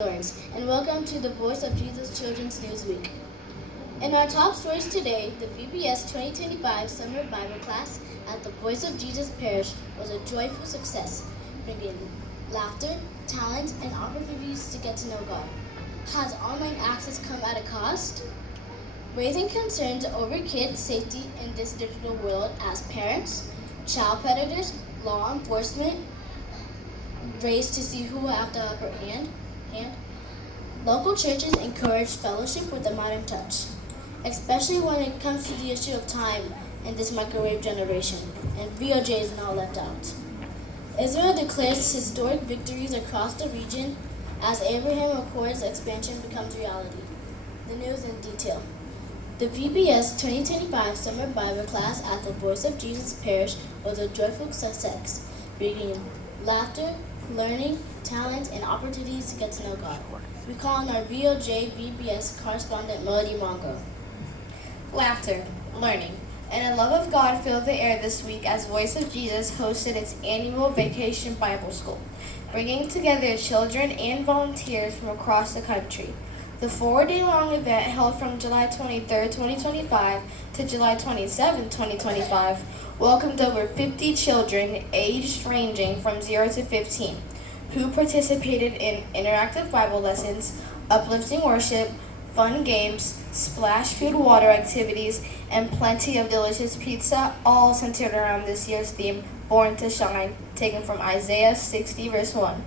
Lawrence, and welcome to the Voice of Jesus Children's News Week. In our top stories today, the VBS 2025 Summer Bible Class at the Voice of Jesus Parish was a joyful success, bringing laughter, talent, and opportunities to get to know God. Has online access come at a cost? Raising concerns over kids' safety in this digital world as parents, child predators, law enforcement race to see who will have the upper hand. Local churches encourage fellowship with a modern touch, especially when it comes to the issue of time in this microwave generation, and VOJ is not left out. Israel declares historic victories across the region as Abraham Accords expansion becomes reality. The news in detail. The VBS 2025 Summer Bible Class at the Voice of Jesus Parish was a joyful success, bringing laughter, learning, talent, and opportunities to get to know God. We call on our VOJ VBS correspondent Melody Mongo. Laughter, learning, and a love of God filled the air this week as Voice of Jesus hosted its annual Vacation Bible School, bringing together children and volunteers from across the country. The 4-day-long event held from July 23, 2025 to July 27, 2025 welcomed over 50 children aged ranging from 0 to 15 who participated in interactive Bible lessons, uplifting worship, fun games, splash food water activities, and plenty of delicious pizza, all centered around this year's theme, Born to Shine, taken from Isaiah 60 verse 1.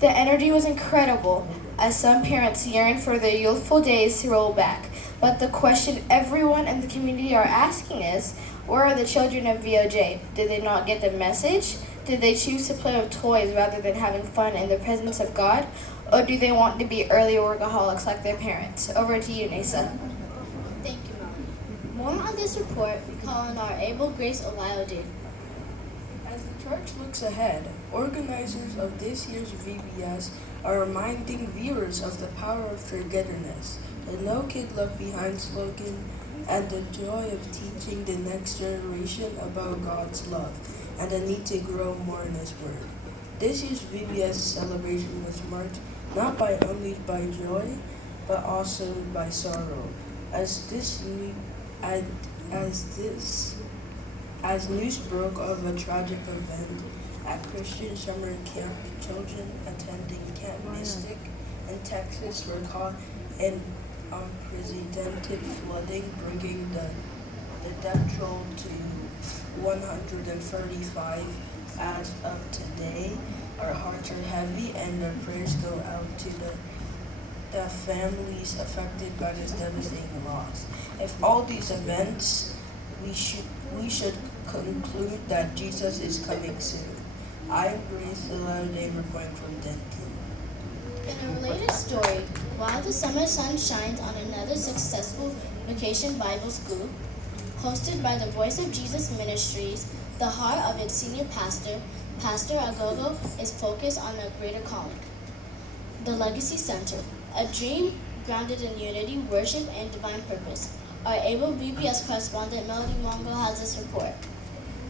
The energy was incredible, as some parents yearn for their youthful days to roll back. But the question everyone in the community are asking is, where are the children of VOJ? Did they not get the message? Did they choose to play with toys rather than having fun in the presence of God? Or do they want to be early workaholics like their parents? Over to you, Naysa. Thank you, Mom. More on this report, we call on our Able Grace Oliode. As the church looks ahead, organizers of this year's VBS are reminding viewers of the power of togetherness, the No Kid Left Behind slogan, and the joy of teaching the next generation about God's love and the need to grow more in His Word. This year's VBS celebration was marked not by only by joy, but also by sorrow, as news broke of a tragic event at Christian summer camp. Children attending Camp Mystic in Texas were caught in unprecedented flooding, bringing the death toll to 135 as of today. Our hearts are heavy and our prayers go out to the families affected by this devastating loss. If all these events, we should conclude that Jesus is coming soon. I'm Grace Alaude, reporting from Denton. In a related story, while the summer sun shines on another successful Vacation Bible School, hosted by the Voice of Jesus Ministries, the heart of its senior pastor, Pastor Agogo, is focused on a greater calling. The Legacy Center, a dream grounded in unity, worship, and divine purpose. Our able VBS correspondent Melody Mongo has this report.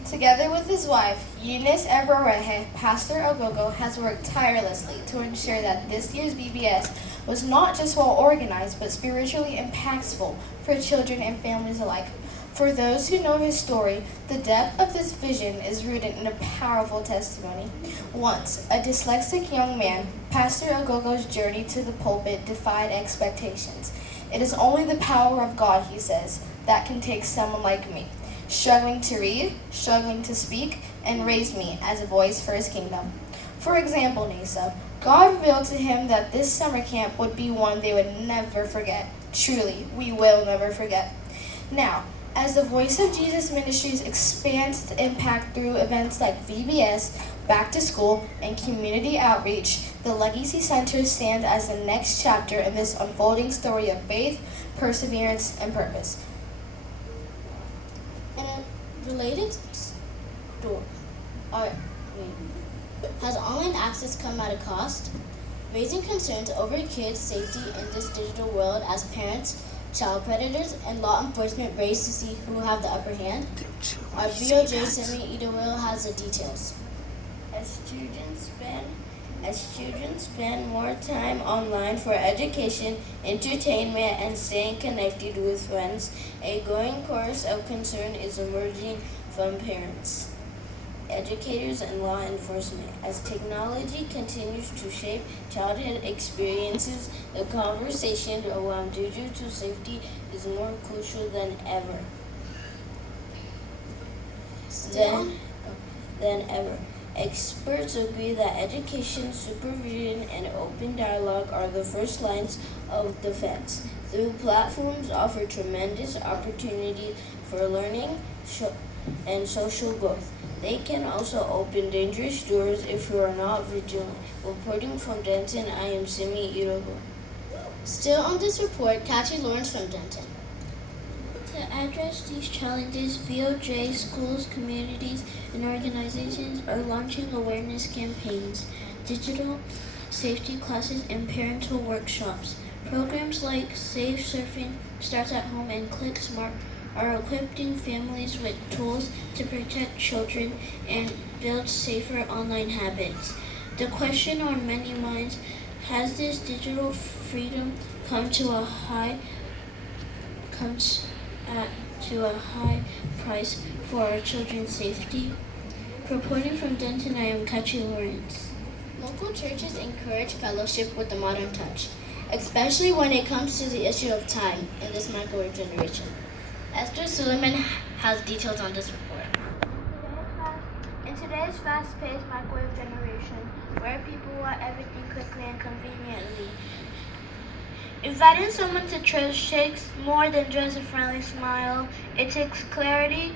Together with his wife, Eunice Ebrarehe, Pastor Agogo has worked tirelessly to ensure that this year's VBS was not just well organized, but spiritually impactful for children and families alike. For those who know his story, the depth of this vision is rooted in a powerful testimony. Once, a dyslexic young man, Pastor Agogo's journey to the pulpit defied expectations. It is only the power of God, he says, that can take someone like me, struggling to read, struggling to speak, and raise me as a voice for His kingdom. For example, Naysa, God revealed to him that this summer camp would be one they would never forget. Truly, we will never forget. Now, as the Voice of Jesus Ministries expands its impact through events like VBS, Back to School, and community outreach, the Legacy Center stands as the next chapter in this unfolding story of faith, perseverance, and purpose. In a related story, has online access come at a cost? Raising concerns over kids' safety in this digital world as parents, child predators, and law enforcement race to see who have the upper hand? Our VOJ Semi Idawil has the details. As students spend As children spend more time online for education, entertainment, and staying connected with friends, a growing chorus of concern is emerging from parents, educators, and law enforcement. As technology continues to shape childhood experiences, the conversation around digital safety is more crucial than ever. Still, Than ever. Experts agree that education, supervision, and open dialogue are the first lines of defense. Through platforms offer tremendous opportunity for learning and social growth. They can also open dangerous doors if we are not vigilant. Reporting from Denton, I am Simi Irobo. still on this report, Kathy Lawrence from Denton. To address these challenges, VOJ, schools, communities, and organizations are launching awareness campaigns, digital safety classes, and parental workshops. Programs like Safe Surfing, Starts at Home, and Click Smart are equipping families with tools to protect children and build safer online habits. The question on many minds, has this digital freedom come to a high price for our children's safety? Reporting from Denton, I am Kachi Lawrence. Local churches encourage fellowship with the modern touch, especially when it comes to the issue of time in this microwave generation. Esther Suleiman has details on this report. In today's fast-paced microwave generation, where people want everything quickly and conveniently, inviting someone to church takes more than just a friendly smile. It takes clarity,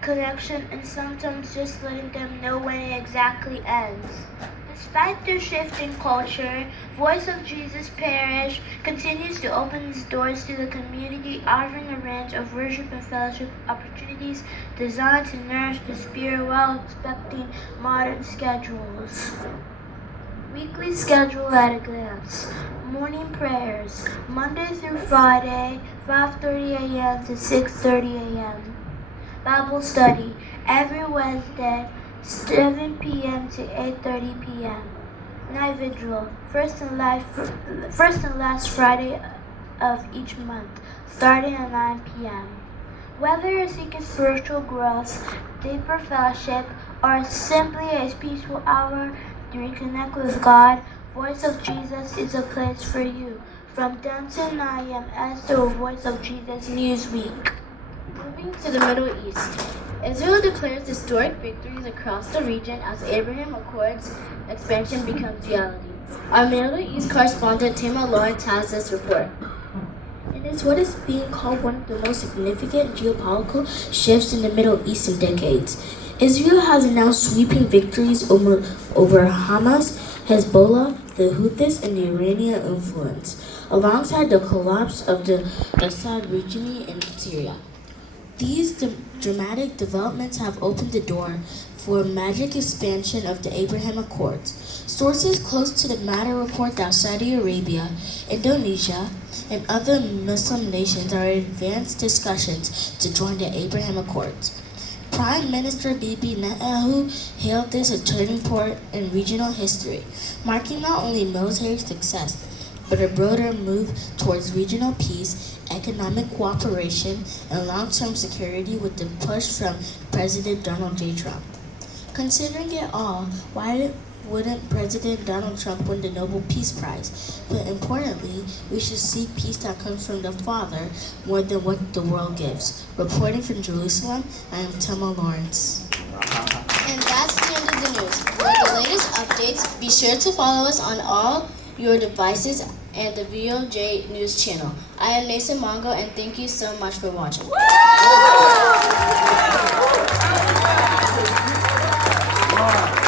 connection, and sometimes just letting them know when it exactly ends. Despite the shift in culture, Voice of Jesus Parish continues to open its doors to the community, offering a range of worship and fellowship opportunities designed to nourish the spirit while respecting modern schedules. Weekly schedule at a glance. Morning prayers, Monday through Friday, 5:30 a.m. to 6:30 a.m. Bible study, every Wednesday, 7 p.m. to 8:30 p.m. Night vigil, first and last Friday of each month, starting at 9 p.m. Whether you're seeking spiritual growth, deeper fellowship, or simply a peaceful hour to reconnect with God, Voice of Jesus is a place for you. From Denton, I am Esther, Voice of Jesus Newsweek. Moving to the Middle East. Israel declares historic victories across the region as Abraham Accords expansion becomes reality. Our Middle East correspondent Tima Lawrence has this report. It is what is being called one of the most significant geopolitical shifts in the Middle East in decades. Israel has announced sweeping victories over Hamas, Hezbollah, the Houthis, and the Iranian influence, alongside the collapse of the Assad regime in Syria. These dramatic developments have opened the door for a magic expansion of the Abraham Accords. Sources close to the matter report that Saudi Arabia, Indonesia, and other Muslim nations are in advanced discussions to join the Abraham Accords. Prime Minister Bibi Netanyahu hailed this a turning point in regional history, marking not only military success, but a broader move towards regional peace, economic cooperation, and long-term security with the push from President Donald J. Trump. Considering it all, why wouldn't President Donald Trump win the Nobel Peace Prize? But importantly, we should seek peace that comes from the Father more than what the world gives. Reporting from Jerusalem, I am Thelma Lawrence. And that's the end of the news. For the latest updates, be sure to follow us on all your devices and the VOJ News channel. I am Naysa Mongo, and thank you so much for watching. Wow.